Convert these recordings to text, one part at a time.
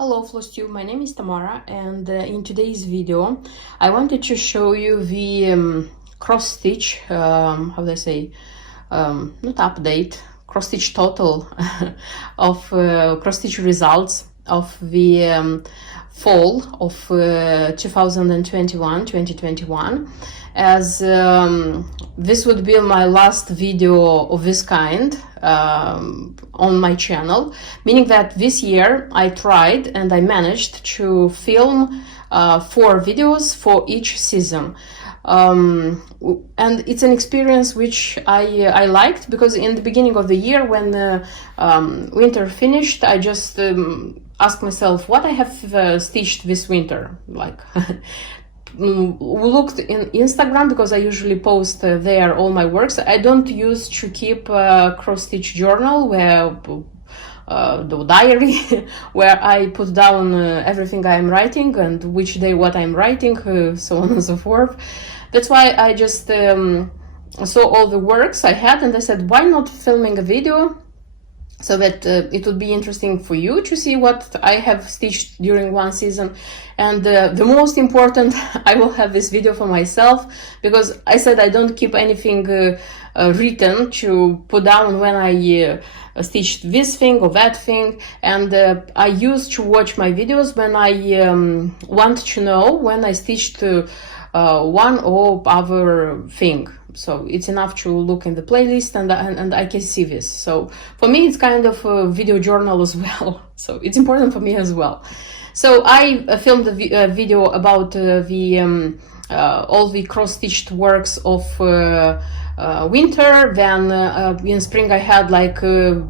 Hello Flostube, my name is Tamara, and in today's video I wanted to show you the cross stitch, how do I say, not update, cross stitch total of cross stitch results of the fall of 2021, as this would be my last video of this kind on my channel, meaning that this year I tried and I managed to film 4 videos for each season. And it's an experience which I liked, because in the beginning of the year, when winter finished, I just asked myself what I have stitched this winter. Like looked in Instagram, because I usually post there all my works. I don't use to keep a cross-stitch journal where the diary where I put down everything I'm writing and which day what I'm writing, so on and so forth. That's why I just saw all the works I had, and I said, why not filming a video, so that it would be interesting for you to see what I have stitched during one season. And the most important, I will have this video for myself, because I said I don't keep anything written to put down when I stitched this thing or that thing. And I used to watch my videos when I want to know when I stitched one or other thing. So it's enough to look in the playlist and I can see this. So for me, it's kind of a video journal as well. So it's important for me as well. So I filmed a video about all the cross-stitched works of winter. Then in spring I had like a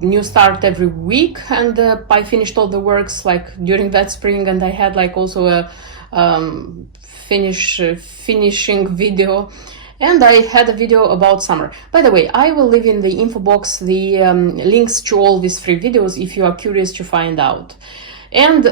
new start every week, and I finished all the works like during that spring, and I had like also a finishing video. And I had a video about summer. By the way, I will leave in the info box the links to all these 3 videos if you are curious to find out. And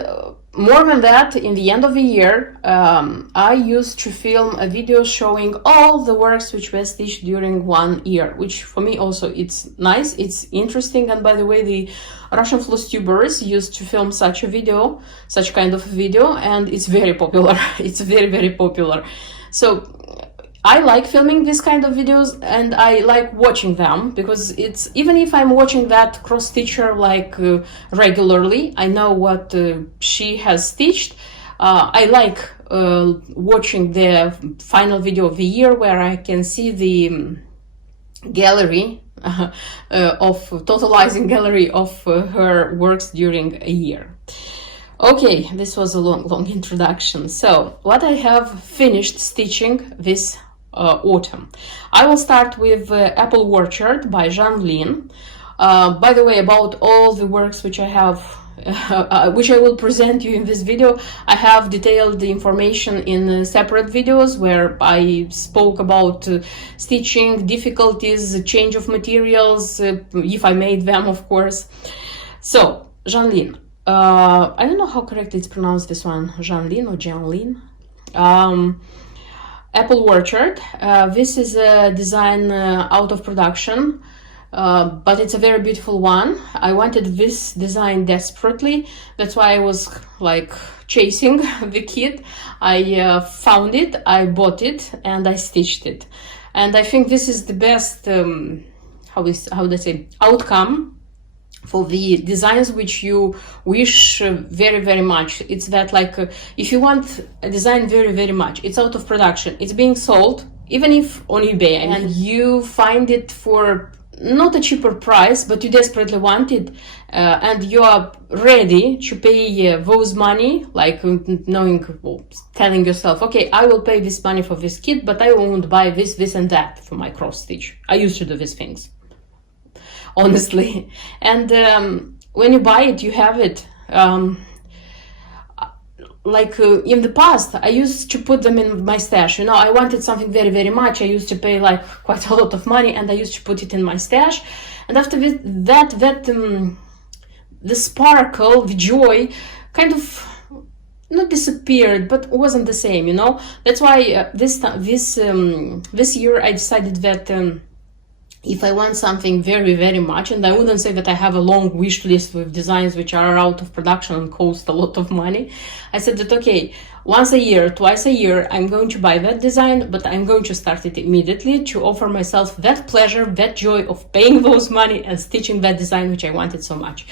more than that, in the end of the year, I used to film a video showing all the works which were stitched during one year, which for me also it's nice, it's interesting. And by the way, the Russian Flostubers used to film such a video, such kind of video, and it's very popular. It's very, very popular. So I like filming this kind of videos, and I like watching them, because it's, even if I'm watching that cross stitcher like regularly, I know what she has stitched. I like watching the final video of the year, where I can see the gallery totalizing gallery of her works during a year. Okay, this was a long introduction. So what I have finished stitching this autumn. I will start with Apple Orchard by Jean Lin. By the way, about all the works which I have, which I will present you in this video, I have detailed the information in separate videos where I spoke about stitching, difficulties, change of materials, if I made them, of course. So, Jean Lin. I don't know how correctly it's pronounced, this one, Jean Lin or Jean Lin. Apple Orchard. This is a design out of production, but it's a very beautiful one. I wanted this design desperately. That's why I was like chasing the kit. I found it, I bought it, and I stitched it. And I think this is the best, how do I say, outcome for the designs which you wish very, very much. It's that, like, if you want a design very, very much, it's out of production, it's being sold, even if on eBay, and you find it for not a cheaper price, but you desperately want it, and you are ready to pay those money, like knowing, telling yourself, okay, I will pay this money for this kit, but I won't buy this, this and that for my cross stitch. I used to do these things, honestly. And when you buy it, you have it. In the past, I used to put them in my stash. You know, I wanted something very, very much. I used to pay like quite a lot of money, and I used to put it in my stash. And after that, the sparkle, the joy, kind of not disappeared, but wasn't the same. You know, that's why this year I decided that if I want something very, very much, and I wouldn't say that I have a long wish list with designs which are out of production and cost a lot of money, I said that, okay, once a year, twice a year, I'm going to buy that design, but I'm going to start it immediately to offer myself that pleasure, that joy of paying those money and stitching that design which I wanted so much.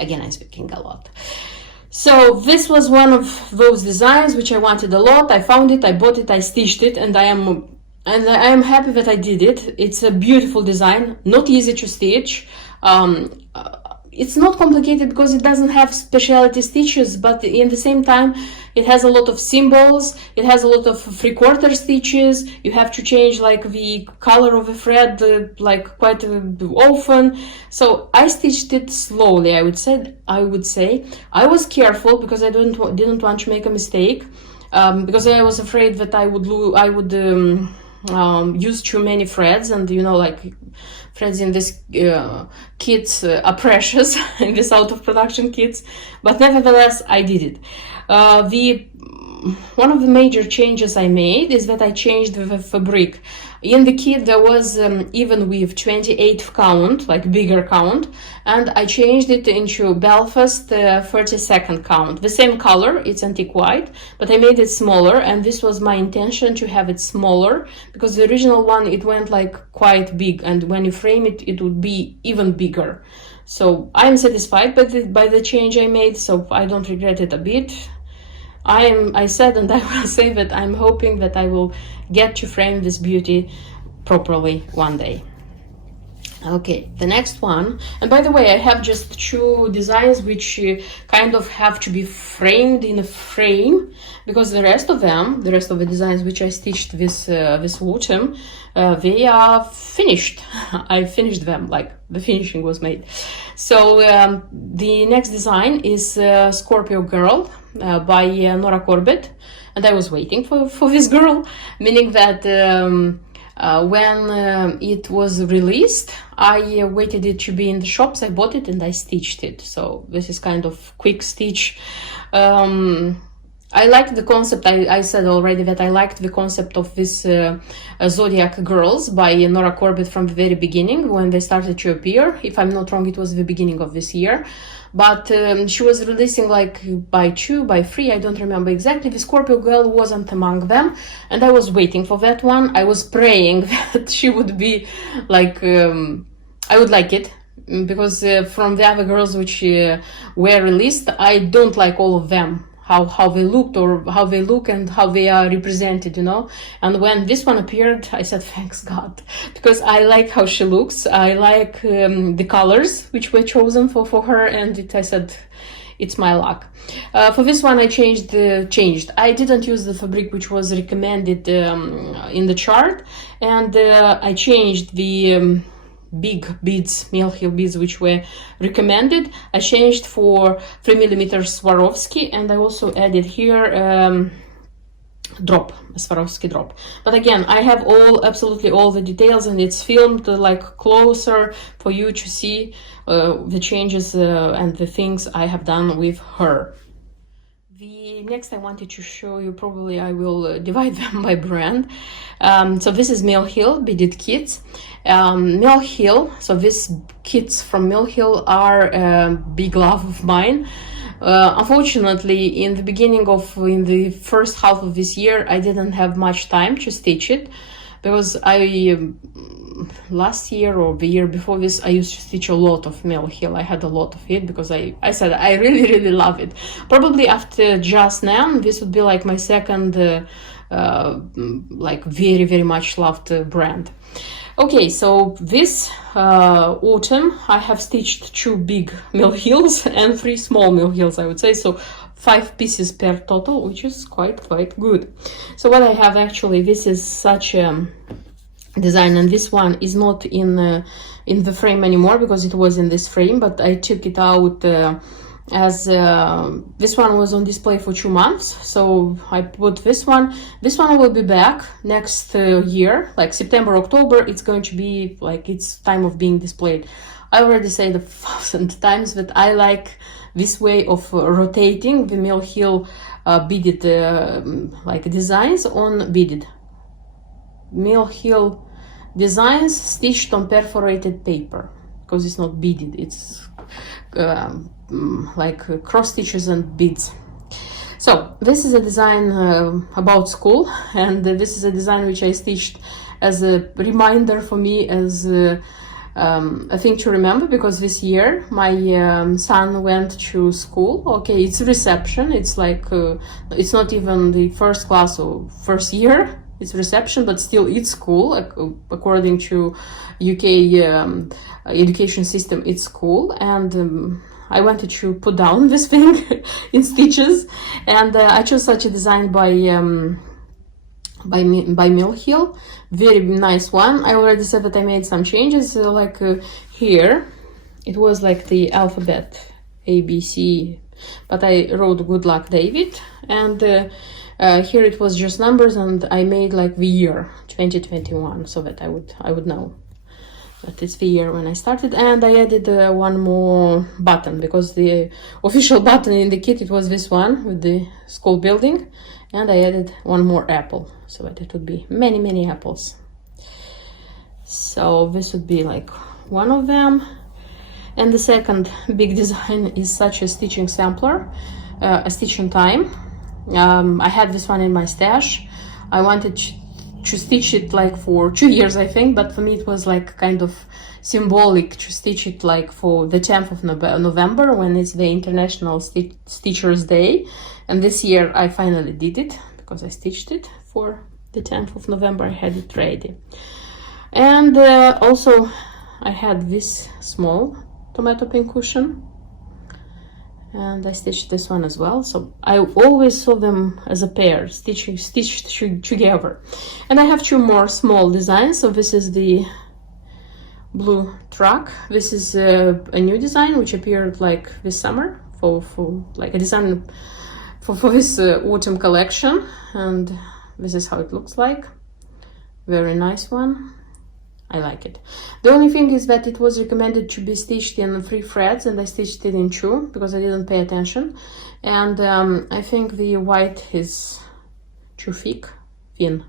Again, I'm speaking a lot. So this was one of those designs which I wanted a lot. I found it, I bought it, I stitched it, and I am happy that I did it. It's a beautiful design, not easy to stitch. It's not complicated because it doesn't have specialty stitches, but in the same time, it has a lot of symbols. It has a lot of 3/4 stitches. You have to change like the color of the thread like quite often. So I stitched it slowly. I would say I was careful because I didn't want to make a mistake, because I was afraid that I would use too many threads, and like threads in this kits are precious in this out of production kits, but nevertheless I did it. One of the major changes I made is that I changed the fabric. In the kit there was even with 28th count, like bigger count, and I changed it into Belfast 32nd count. The same color, it's antique white, but I made it smaller, and this was my intention to have it smaller because the original one, it went like quite big, and when you frame it, it would be even bigger. So I'm satisfied by the change I made, so I don't regret it a bit. I said, and I will say that I'm hoping that I will get to frame this beauty properly one day. Okay, the next one, and by the way, I have just 2 designs which kind of have to be framed in a frame, because the rest of the designs which I stitched this autumn, they are finished. I finished them, like the finishing was made. So the next design is Scorpio Girl by Nora Corbett, and I was waiting for this girl, meaning that when it was released, I waited it to be in the shops, I bought it and I stitched it. So this is kind of quick stitch. I liked the concept. I said already that I liked the concept of this Zodiac Girls by Nora Corbett from the very beginning, when they started to appear. If I'm not wrong, it was the beginning of this year. But she was releasing like by 2, by 3, I don't remember exactly. The Scorpio Girl wasn't among them, and I was waiting for that one. I was praying that she would be like, I would like it, because from the other girls which were released, I don't like all of them. How they looked, or how they look, and how they are represented, And when this one appeared, I said, thanks God, because I like how she looks. I like the colors which were chosen for her, and I said, it's my luck. For this one, I changed. I didn't use the fabric which was recommended in the chart, and I changed the big beads, Mill Hill beads, which were recommended. I changed for 3mm Swarovski, and I also added here a Swarovski drop. But again, I have absolutely all the details, and it's filmed like closer for you to see the changes and the things I have done with her. The next I wanted to show you, probably I will divide them by brand. So this is Mill Hill beaded kits. Mill Hill, so these kits from Mill Hill are a big love of mine. Unfortunately, in the first half of this year, I didn't have much time to stitch it, because last year or the year before this, I used to stitch a lot of Mill Hill. I had a lot of it because I said I really, really love it. Probably after Just Nan, this would be like my second, like very, very much loved brand. Okay, so this autumn, I have stitched 2 big Mill Hills and 3 small Mill Hills, I would say. So 5 pieces per total, which is quite good. So what I have actually, this is such a design, and this one is not in the frame anymore because it was in this frame, but I took it out as this one was on display for 2 months, so I put this one. This one will be back next year, like September, October. It's going to be like it's time of being displayed. I already said 1,000 times that I like this way of rotating the Mill Hill beaded like designs on beaded. Mill Hill designs stitched on perforated paper, because it's not beaded, it's like cross stitches and beads. So this is a design about school, and this is a design which I stitched as a reminder for me, as a thing to remember, because this year my son went to school. Okay, it's reception, it's like it's not even the first class or first year, it's reception, but still it's school. According to UK education system, it's school. And I wanted to put down this thing in stitches, and I chose such a design by Mill Hill. Very nice one. I already said that I made some changes, here it was like the alphabet ABC, but I wrote good luck David, and here it was just numbers, and I made like the year 2021, so that I would know that it's the year when I started. And I added one more button, because the official button in the kit, it was this one with the school building, and I added one more apple, so that it would be many apples. So this would be like one of them. And the second big design is such a stitching sampler, a stitch in time. I had this one in my stash. I wanted to stitch it like for 2 years, I think, but for me it was like kind of symbolic to stitch it like for the 10th of November, when it's the International Stitchers Day. And this year I finally did it, because I stitched it for the 10th of November. I had it ready. And also I had this small tomato pin cushion, and I stitched this one as well. So I always saw them as a pair, stitched together. And I have two more small designs. So this is the blue truck. This is a new design which appeared like this summer, for like a design for this autumn collection, and this is how it looks like. Very nice one. I like it. The only thing is that it was recommended to be stitched in 3 threads, and I stitched it in 2 because I didn't pay attention. And I think the white is too thin.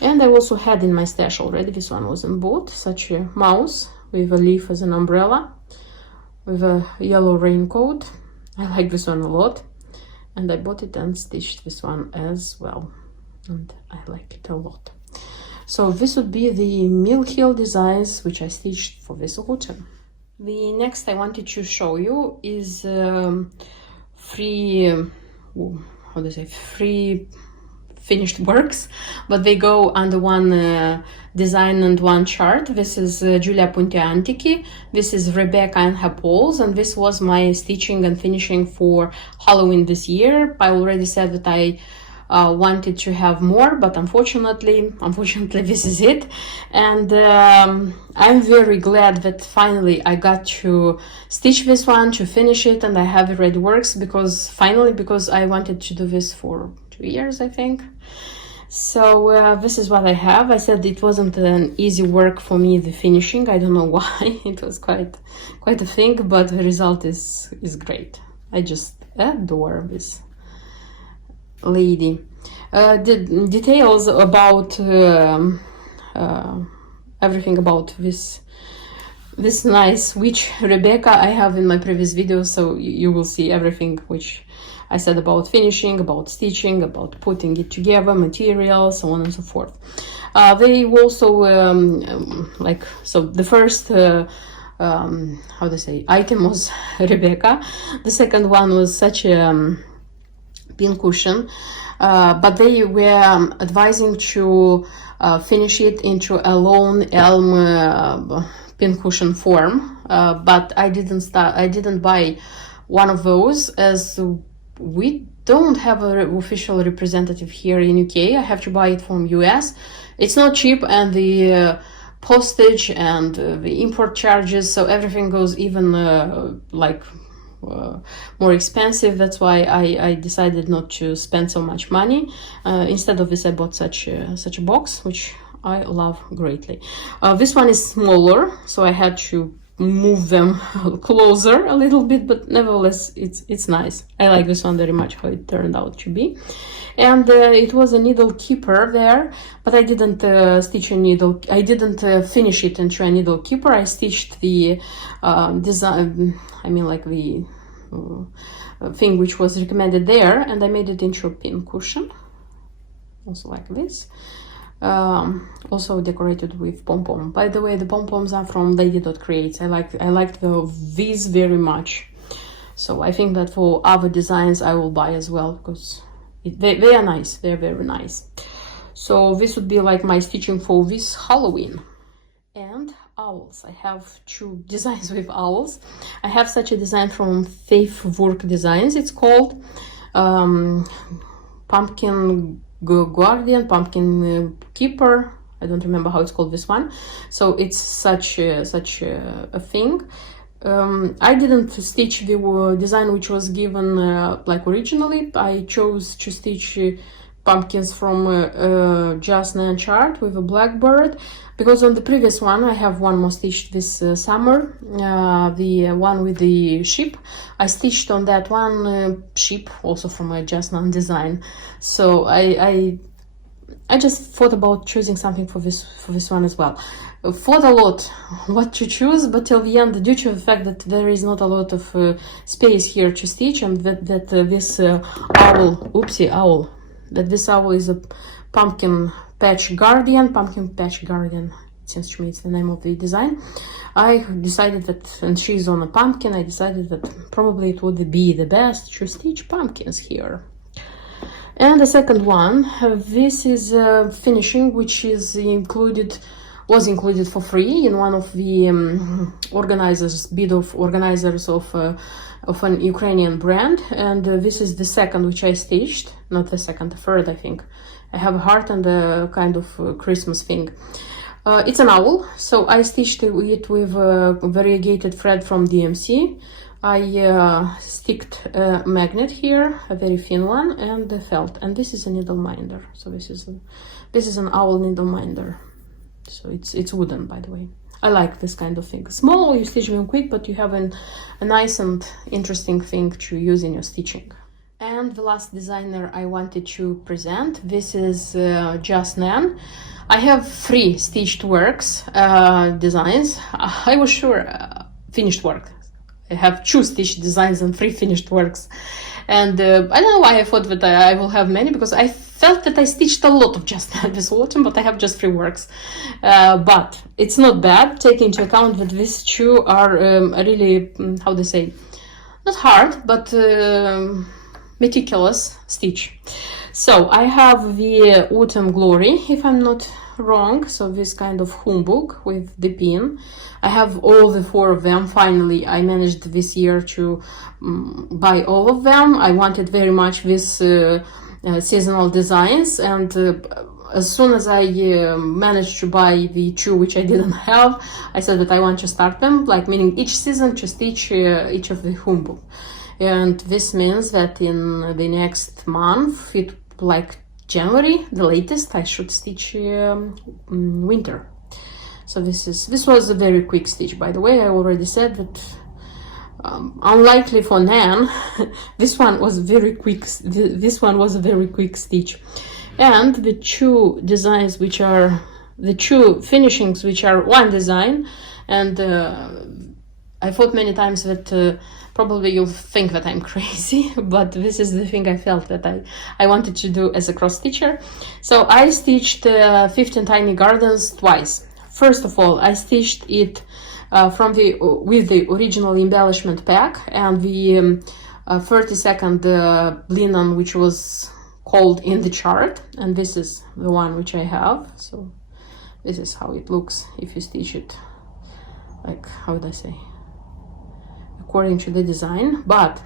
And I also had in my stash already, this one was in both, such a mouse with a leaf as an umbrella, with a yellow raincoat. I like this one a lot, and I bought it and stitched this one as well, and I like it a lot. So this would be the Mill Hill designs which I stitched for this autumn. The next I wanted to show you is free finished works, but they go under one design and one chart. This is Giulia Puntiantichi, this is Rebecca and her poles, and this was my stitching and finishing for Halloween this year. I already said that I wanted to have more, but unfortunately this is it. And I'm very glad that finally I got to stitch this one, to finish it, and I have it ready works, because I wanted to do this for 2 years, I think. So this is what I have. I said it wasn't an easy work for me, the finishing. I don't know why. It was quite a thing, but the result is great. I just adore this lady. The details about everything about this nice witch Rebecca I have in my previous video, so you will see everything which I said about finishing, about stitching, about putting it together, materials, so on and so forth. They also so the first item was Rebecca. The second one was such a pin cushion, but they were advising to finish it into a lone elm pin cushion form, but I didn't buy one of those, as we don't have an official representative here in UK. I have to buy it from US. It's not cheap, and the postage and the import charges, so everything goes even more expensive. That's why I decided not to spend so much money. Instead of this, I bought such a box, which I love greatly. This one is smaller, so I had to move them closer a little bit, but nevertheless it's nice. I like this one very much, how it turned out to be. And it was a needle keeper there, but I didn't stitch a needle. I didn't finish it into a needle keeper. I stitched the design, I mean like the thing which was recommended there, and I made it into a pin cushion, also like this. Also decorated with pom-pom. By the way, the pom-poms are from Lady.Creates. I liked these very much. So I think that for other designs I will buy as well, because they are nice. They're very nice. So this would be like my stitching for this Halloween. And owls. I have 2 designs with owls. I have such a design from Faith Work Designs. It's called Pumpkin Guardian, Pumpkin Keeper. I don't remember how it's called, this one. So it's such a thing. I didn't stitch the design which was given like originally. I chose to stitch pumpkins from Just Nan chart with a blackbird, because on the previous one I have one more stitched this summer, the one with the sheep. I stitched on that one sheep also from a Just Nan design. So I just thought about choosing something for this one as well. Thought a lot what to choose, but till the end, due to the fact that there is not a lot of space here to stitch, and that this owl, that this owl is a pumpkin patch guardian. It seems to me it's the name of the design. I decided that, and she's on a pumpkin, I decided that probably it would be the best to stitch pumpkins here. And the second one, this is finishing, which is was included for free in one of the bid of organizers of an Ukrainian brand. And this is the second which I stitched, not the second, the third, I think. I have a heart and a kind of Christmas thing. It's an owl, so I stitched it with a variegated thread from DMC. I sticked a magnet here, a very thin one, and the felt. And this is a needle minder. So this is an owl needle minder. So it's wooden, by the way. I like this kind of thing. Small, you stitch them quick, but you have a nice and interesting thing to use in your stitching. And the last designer I wanted to present, this is Just Nan. I have 3 stitched works, designs. I was sure finished work. I have 2 stitched designs and 3 finished works. And I don't know why I thought that I will have many, because I felt that I stitched a lot of Just Nan this autumn, but I have just 3 works. But it's not bad, taking into account that these 2 are really, how they say, not hard, but meticulous stitch. So I have the Autumn Glory, if I'm not wrong, so this kind of humbug with the pin. I have all the 4 of them. Finally, I managed this year to buy all of them. I wanted very much this seasonal designs, and as soon as I managed to buy the 2 which I didn't have, I said that I want to start them, like meaning each season to stitch each of the humbug. And this means that in the next month, like January, the latest, I should stitch winter. So this was a very quick stitch, by the way. I already said that unlikely for Nan, this one was very quick. This one was a very quick stitch. And the 2 designs, which are the 2 finishings, which are one design, and I thought many times that probably you'll think that I'm crazy, but this is the thing I felt that I wanted to do as a cross stitcher. So I stitched 15 Tiny Gardens twice. First of all, I stitched it with the original embellishment pack and the 32nd linen, which was called in the chart, and this is the one which I have. So this is how it looks if you stitch it, like, how would I say, according to the design. But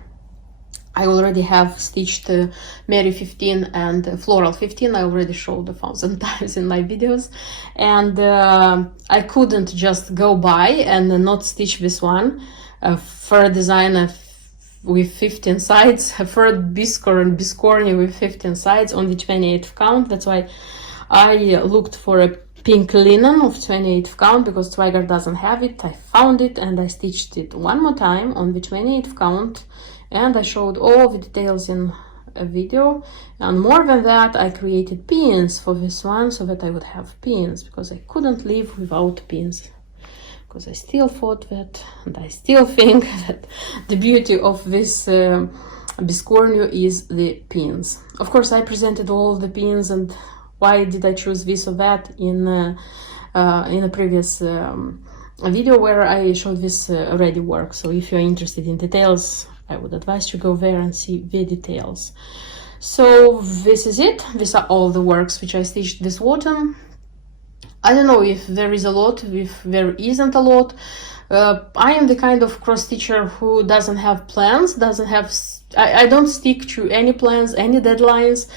I already have stitched Mary 15 and Floral 15. I already showed 1,000 times in my videos, and I couldn't just go by and not stitch this one. Fur design with 15 sides, fur biscore and biscorny with 15 sides on the 28th count. That's why I looked for a pink linen of 28th count because Twiger doesn't have it. I found it and I stitched it one more time on the 28th count, and I showed all the details in a video. And more than that, I created pins for this one so that I would have pins, because I couldn't live without pins, because I still thought that, and I still think that the beauty of this Scorpio is the pins. Of course, I presented all of the pins and why did I choose this or that in a previous video where I showed this ready work. So if you're interested in details, I would advise to go there and see the details. So this is it. These are all the works which I stitched this autumn. I don't know if there is a lot, if there isn't a lot. I am the kind of cross stitcher who doesn't have plans, I don't stick to any plans, any deadlines.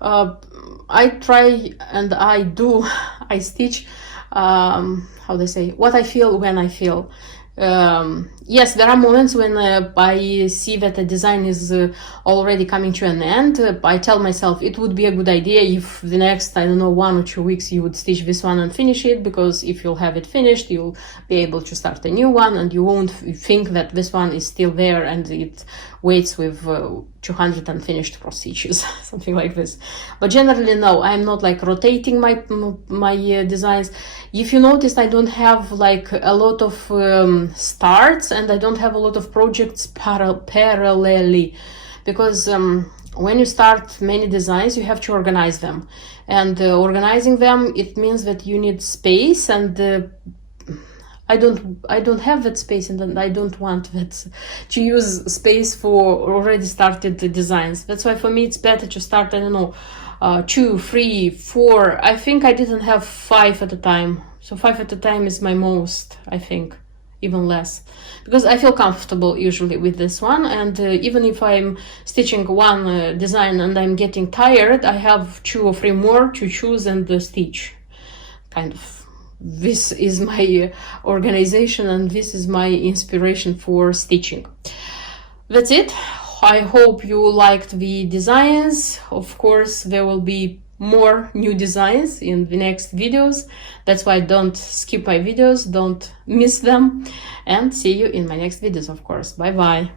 I try and I stitch, how they say, what I feel when I feel. Yes, there are moments when I see that a design is already coming to an end. I tell myself it would be a good idea if the next, I don't know, 1 or 2 weeks you would stitch this one and finish it, because if you'll have it finished, you'll be able to start a new one and you won't think that this one is still there and it waits with 200 unfinished cross stitches, something like this. But generally, no, I'm not like rotating my designs. If you noticed, I don't have like a lot of starts, and I don't have a lot of projects parallelly, because when you start many designs, you have to organize them, and organizing them, it means that you need space, and I don't have that space, and I don't want that to use space for already started designs. That's why for me it's better to start, I don't know, 2, 3, 4. I think I didn't have 5 at a time. So 5 at a time is my most, I think, even less, because I feel comfortable usually with this one. And even if I'm stitching one design and I'm getting tired, I have 2 or 3 more to choose and stitch. Kind of. This is my organization and this is my inspiration for stitching. That's it. I hope you liked the designs. Of course, there will be more new designs in the next videos. That's why don't skip my videos, don't miss them, and see you in my next videos, of course. Bye bye.